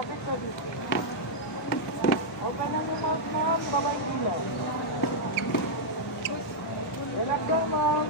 Open na mo ma'am, babay nila. Relax lang ma'am.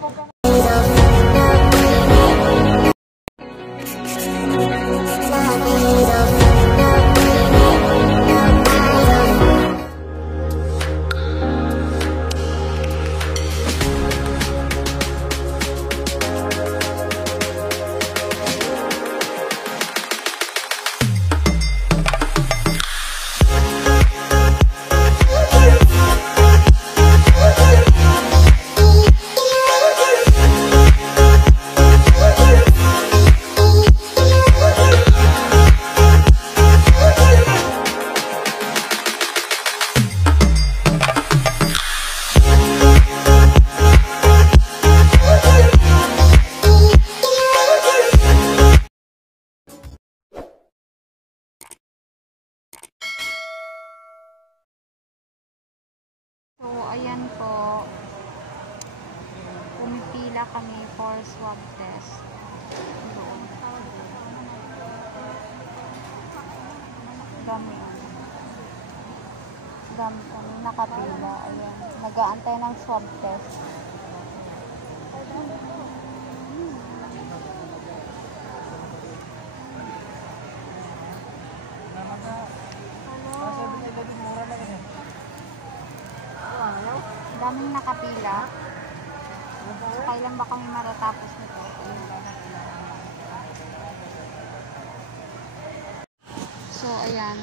So, ayan po. Pumipila kami for swab test. Doon. Dami. Dami kami nakapila. Ayan. Nag-aantay ng swab test. Daming nakapila. Kailan ba kami matatapos nito? So, ayan.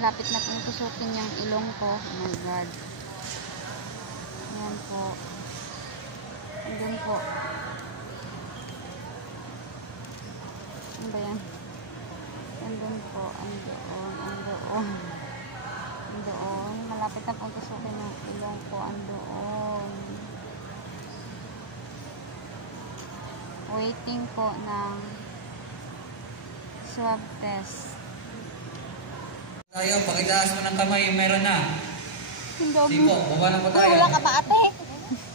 Malapit na pong tusukin yung ilong ko. Oh my God. Ayan po. Andun po. Ano ba yan? Andun po. Andoon. Malapit na pong tusukin yung ilong ko. Andoon. Waiting po ng swab test. Tayo, pakitaas mo ng kamay, meron na. Hindi po, baba na po tayo. Wala ka ba ate?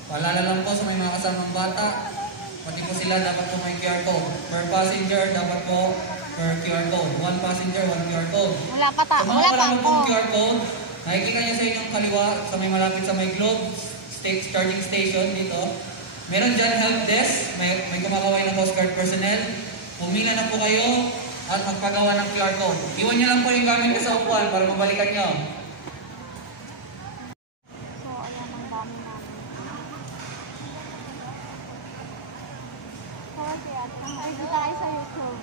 Paalala lang po sa may mga kasamang bata. Pati po sila dapat po may QR code. Per passenger, dapat po per QR code. One passenger, one QR code. Wala pa Sa mga wala pa marami ako. pong QR code, nakikita nyo sa inyong kaliwa, sa may malapit sa may Globe Charging Station dito. Meron dyan help desk, may kumakaway ng Coast Guard personnel. Pumila na po kayo at magpagawa ng QR code. Iwan nyo lang po yung gamit ko sa upuan para mabalikan nyo. So, ayan ang dami namin. So, ay, dito kayo sa YouTube.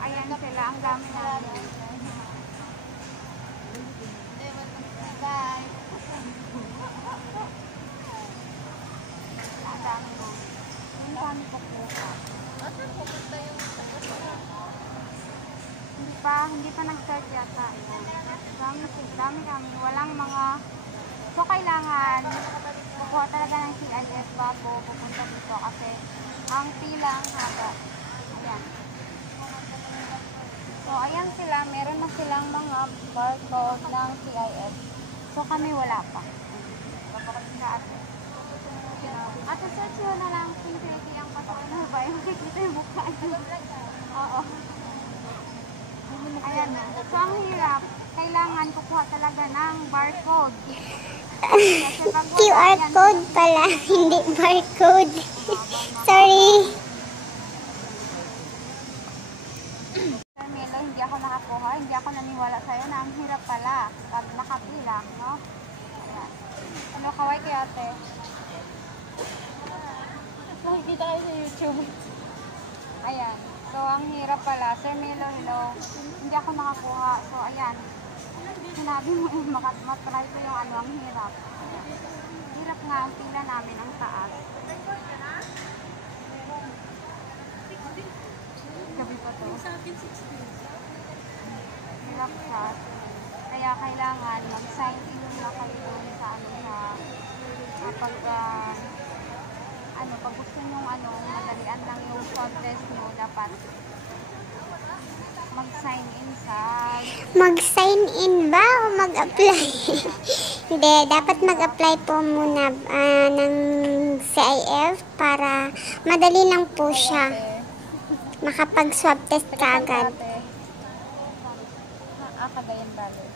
Ayan sila, ang dami namin. Bye! Ang dami namin. Yung dami ko po. Hindi pa nag-start yata. Dami kami. Walang mga... So, kailangan kukuha talaga ng CIS bago pupunta dito kasi ang pila ang haba. Ayan. So, ayan sila. Meron na silang mga barcode ng CIS. So, kami wala pa. Papakasing ka ate. At search mo na lang kung hindi ang patuloy na ba yung makikita yung mukha niyo. Oo. Ayan na. So, ang hirap. Kailangan kukuha talaga ng barcode. QR code pala, hindi barcode. Sorry. Melo, hindi ako nakakuha. Hindi ako naniwala sa'yo na ang hirap pala pag nakapila, no? Ayan. Ano, kaway kay ate? Makikita kayo sa YouTube. Ayan. So, ang hirap pala. Sir Melo, hello. Hindi ako nakakuha. So, ayan. Sinabi mo matry ko yung ano, ang hirap. Ayan. Hirap nga ang pila namin, ang taas. Gabi pa to. Sa akin, 6 hirap siya. Kaya kailangan mag-sign in na kayo doon sa ano sa pag gusto nyong madalian lang yung swab test mo, dapat mag-sign in sa... Mag-sign in ba o mag-apply? Hindi, dapat mag-apply po muna ng CIF para madali lang po siya. makapag-swab test ka agad. Cagayan Valley.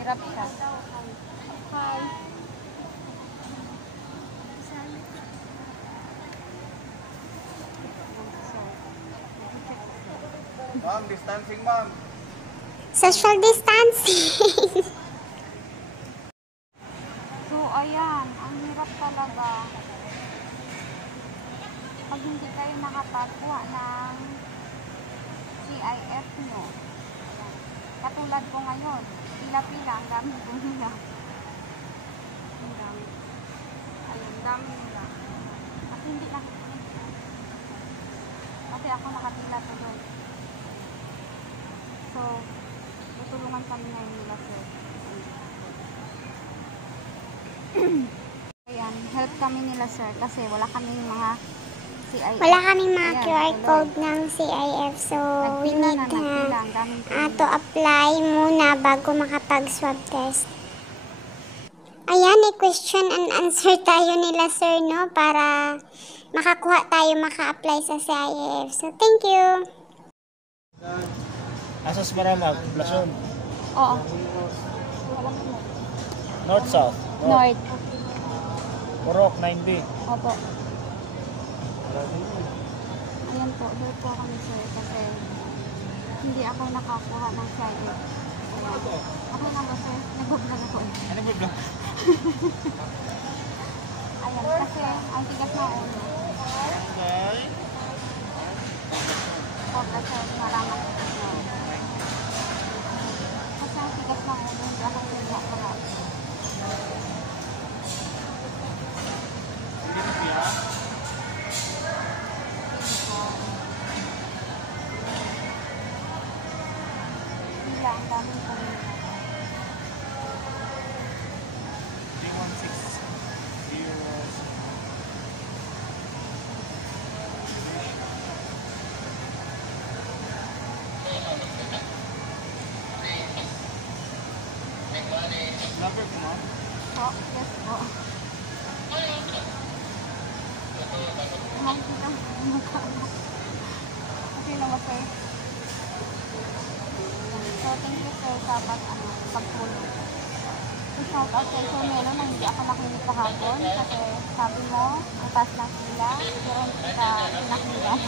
Hirap siya. Hi. Ma'am, distancing ma'am. Social distancing. So, ayan. Ang hirap talaga. Pag hindi kayo nakapagkuha ng CIF nyo. Katulad ko ngayon. Pila-pila. Ang dami kong hila. Ang dami. Ayun, dami nila. Kasi hindi na. Kasi ako nakapila tuloy. So, tutulungan kami ngayon nila, sir. Ayan, help kami nila, sir. Kasi wala kaming mga CIF. Wala kaming mga Ayan, QR tuloy. code ng CIF. So, we Nagpila need na, nagpila. Ang daming to apply muna bago makapag-swab test. Ayan, question and answer tayo nila, sir, no? Para makakuha tayo, maka-apply sa CIF. So, thank you. Asas Maramag, Blason. Oo. North South. North. Purok 9B. Opo. Ayan po, help po kami, sir. Kasi hindi ako nakakuha ng CIF. Ayan. Okay lang ba, sir? Nag-vlog ako. Ano ba vlog? Ayan, kasi ang tigas na ulo. Guys. Opo, sir, malaman ko nyo. Kasi ang tigas na ulo, hindi ako nila lahat. Hila, ang daming pumila. 316. Number ko ma'am? Po, yes po. Makikita mo yung mukha mo. Okay lang ba, sir? So, thank you, sir, sa pagpulong. So, shout out kay Sir Melo na hindi ako nakinig kahapon kasi sabi mo, ang taas ng pila, pero hindi ka pinakilan.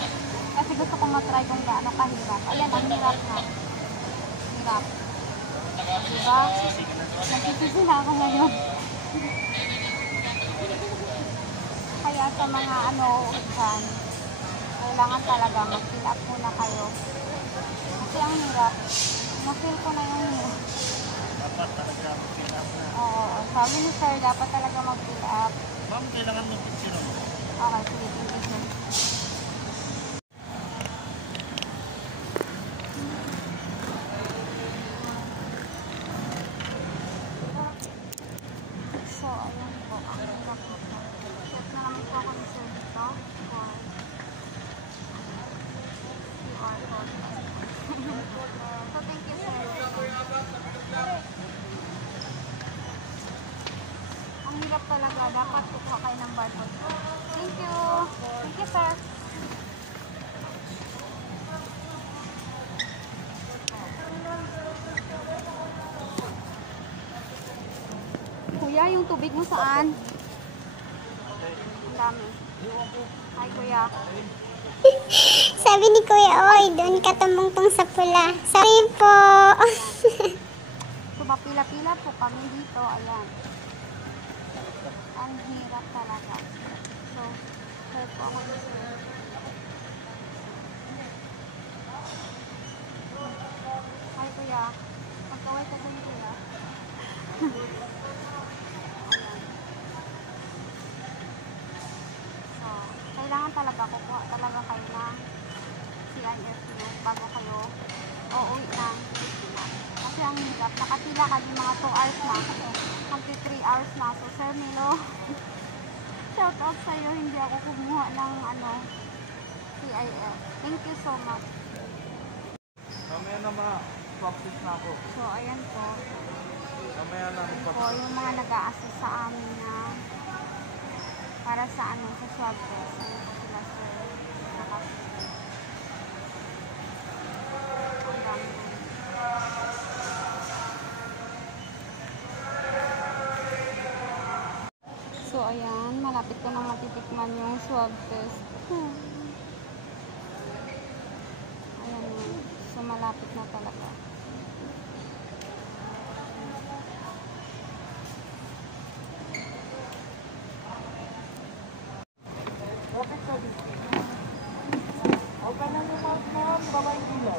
Kasi gusto ko matry kung gaano kahirap. Ayan, ang hirap na. Hirap. Diba? Nagsisisi na ako ngayon. Kaya sa mga dyan, kailangan talaga mag-fill up muna kayo. Kasi ang hirap. Na-fill ko na yung hirap. Dapat talaga mag-fill up na. Oo, sabi ni sir, dapat talaga mag-fill up. Ma'am, kailangan mag-picture mo. Okay, sige, thank you, sir. So, ayun po, ang hirap po. Set na namin po ako ni sir dito for QR code. So, thank you, sir. Ang hirap talaga. Dapat kukuha kayo ng barcode. Thank you. Thank you, sir. Kuya, yung tubig mo saan? Ang dami. Hi, kuya. Sabi ni Kuya, oy, doon ka tumungtong sa pula. Sorry po. So, mapila-pila po kami dito. Ayan. Ang hirap talaga. So, help po ako dito. Hi, kuya. Pagkaway ka dun, kuya. Ayan. So, kailangan talaga kukuha talaga kayo ng CIF bago kayo uuwi ng Pilipinas. Kasi ang hirap, nakapila ka din mga 2 hours na. Magti 3 hours na. So, Sir Milo, shout out sa'yo. Hindi ako kumuha ng CIF. Thank you so much. Mamaya na mga practice na ako. So, ayan po. Mamaya na Po, mag-practice. yung mga nag-a-assist sa amin na para sa sa swab test. Ayun po sila, sir. Saka matikman yung swab test. Ayan na. So, malapit na talaga. Bakit ka dito? Open na yung mouth, ma'am. Baba yung dila.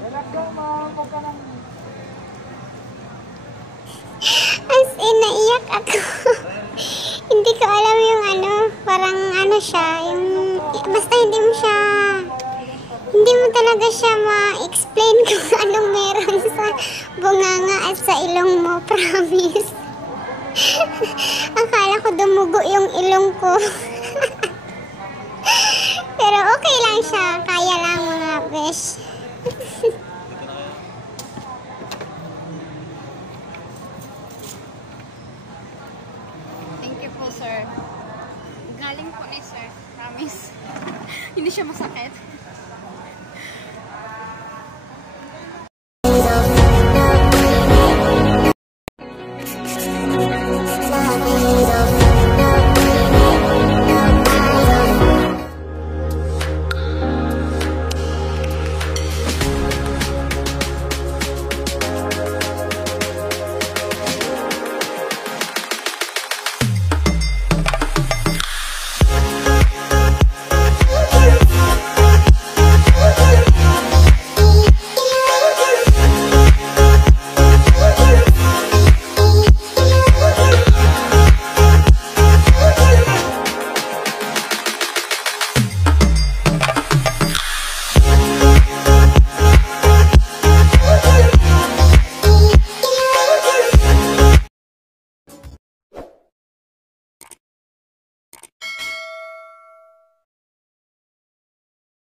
Relax lang, ma'am. Huwag ka nang... As in, naiyak ako. Hindi ko alam yung ano, parang ano siya, yung, basta hindi mo talaga siya ma-explain kung anong meron sa bunganga at sa ilong mo, promise. Akala ko dumugo yung ilong ko. Pero okay lang siya, kaya lang mga besh. Thank you po, sir. Galing po ni sir. Promise. Hindi siya masakit.